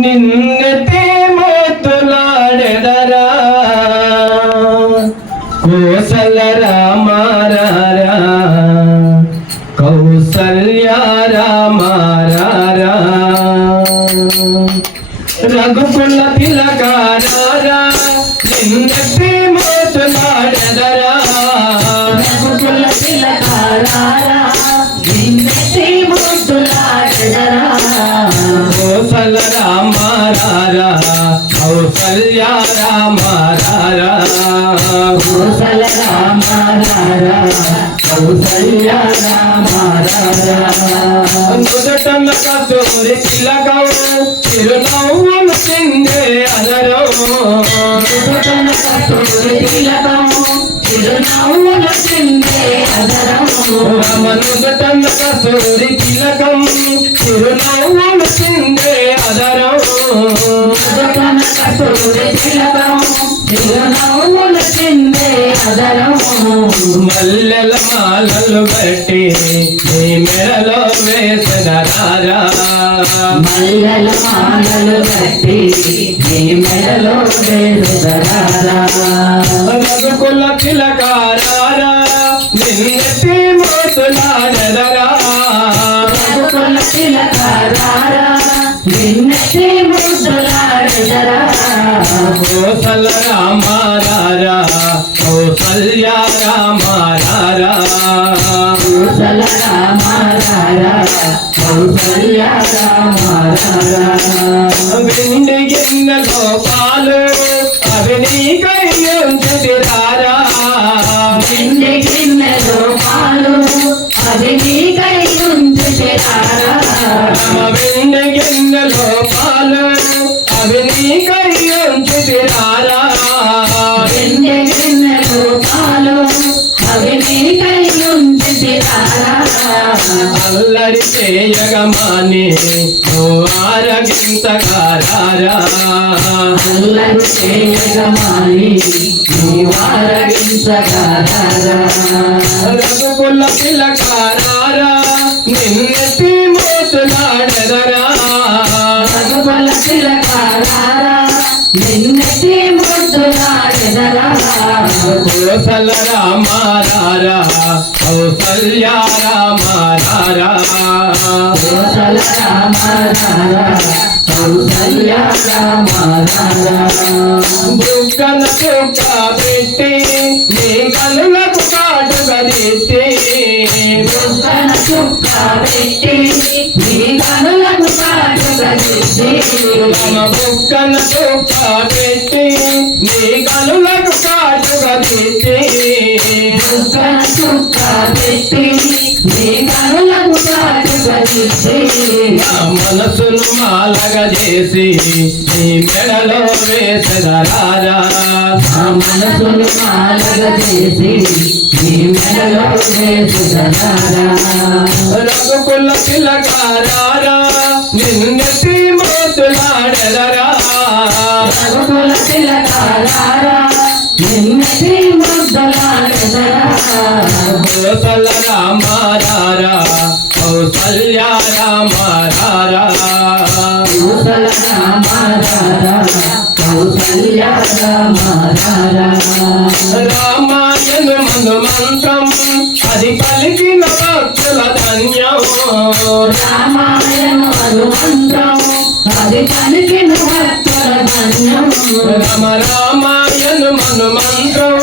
నిన్నతే మోతులాడెదరా కోసల రామారారా? కౌసల్య రామారారా? రఘుకుల తిలకారారా? నిన్నతే మోతులాడెదరా రఘుకుల తిలకారారా, కౌసల్య రామారారా కోసల రామారారా, కౌసల్య రామారారా. నుదుటన కస్తూరి తిలకం చిరునవ్వులు చిందే అదరో సుతన కస్తూరి తిలకము, చిరునవ్వుల చిందే అదరము. నుదుటన కస్తూరి తిలకం చిరునవ్వులు చిందే అదరో సుతన కస్తూరి తిలకము, చిరునవ్వుల చిందే అదరము. మల్లెల మాలలు బట్టి నీ మెడలో వేసిన రారా మల్లెల మాలలు కట్టి నీ మెడలో వేరుదరారా రఘుకుల తిలకారారా నిన్నెత్తి మోతులాడెదరా రఘుకుల తిలకారారా నిన్నటి ముద్దులాడెదరా కోసల రామారారా కౌసల్య రామారారా కుశల రామారారా కౌసల్య రామారారా వెండి గిన్నెలో పాలు అవి నీకయ్యుంచుదిరారా నిండి ఉంచుతారా అల్లరి చేయగమాని నువ్వు ఆరగించగారారా అల్లరి చేయగమాని రఘుకుల పిల్లకారారా నిన్నెత్తి మోతులాడెదరా నిన్నటి ముద్దులాడెదరా కోసల రామారారా కౌసల్య రామారారా కోసల రామారారా కౌసల్య చుక్క పెట్టి నీ కనులకు బుగ్గన చుక్క పెట్టి నీ కనులకు కాటుగా దిద్ది. నీ కనులకు కాటుగా దిట్టి బుగ్గన చుక్క నీ కనులకు కాటుగా దిద్ది. నా మనసును మాలగా చేసి నీ మెడలో వేసదరారా ఆ మనసును మాలగా చేసి నీ మెడలో వేసుదరారా రఘుకుల పిల్లకారారా నిన్నెత్తి మోతులాడెదరా రఘుకుల తిలకారారా నిన్నటి ముద్దలాడెదరా కోసల రామారారా కౌసల్య రామారారా కౌసల్య రామారారా రామాయణ మను మంత్రం అది పలికిన భక్తుల ధన్యం రామాయణ మంత్రం అది పలికిన భక్తుల ధన్యం రామ రామాయణ మను మంత్రం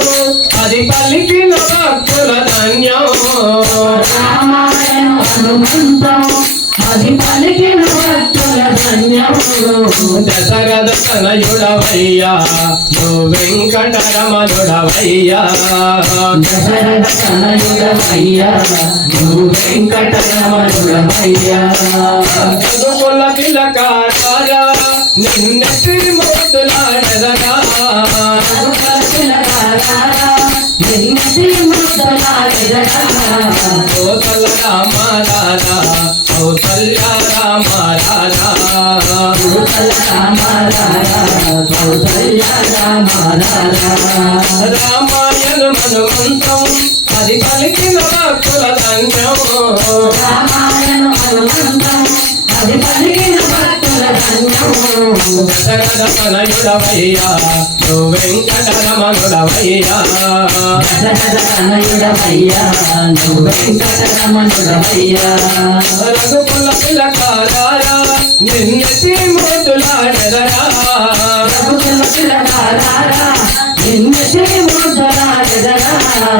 అది పలికిన భక్తుల ధన్యం రామాయణ మంత్రం అది పలికిన భక్తుల ధన్యం దశరథ తనయుడవయ్యా నువ్వు చదువుల పిల్లకారా నిన్నెత్తి మోతులాడెదరా నిన్నటి ముద్దలాడెదరా కోసల రామారారా కౌసల్య రామారారా కౌసల్య పలికిన భక్తుల ధన్యం రామాయణ మంత్రం అది పలికిన భక్తుల తనయుడవయ్యా నువ్వు వెంకటరమణుడవయ్యా. తనయుడవయ్యా నువ్వు వెంకటరమణుడవయ్యా. రఘుకుల పిలకారా నిన్నటి మృతులాడెదరా రఘుకుల తిలకారారా, నిన్నటి.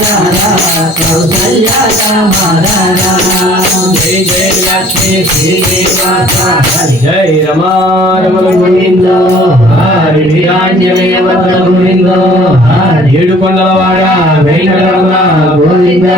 రామారారా, కౌసల్య రామారారా. జై జై లక్ష్మీ శ్రీనివాస జై గోవింద హరి గోవింద ఏడు కొండలవాడ వెంకటరమణ గోవింద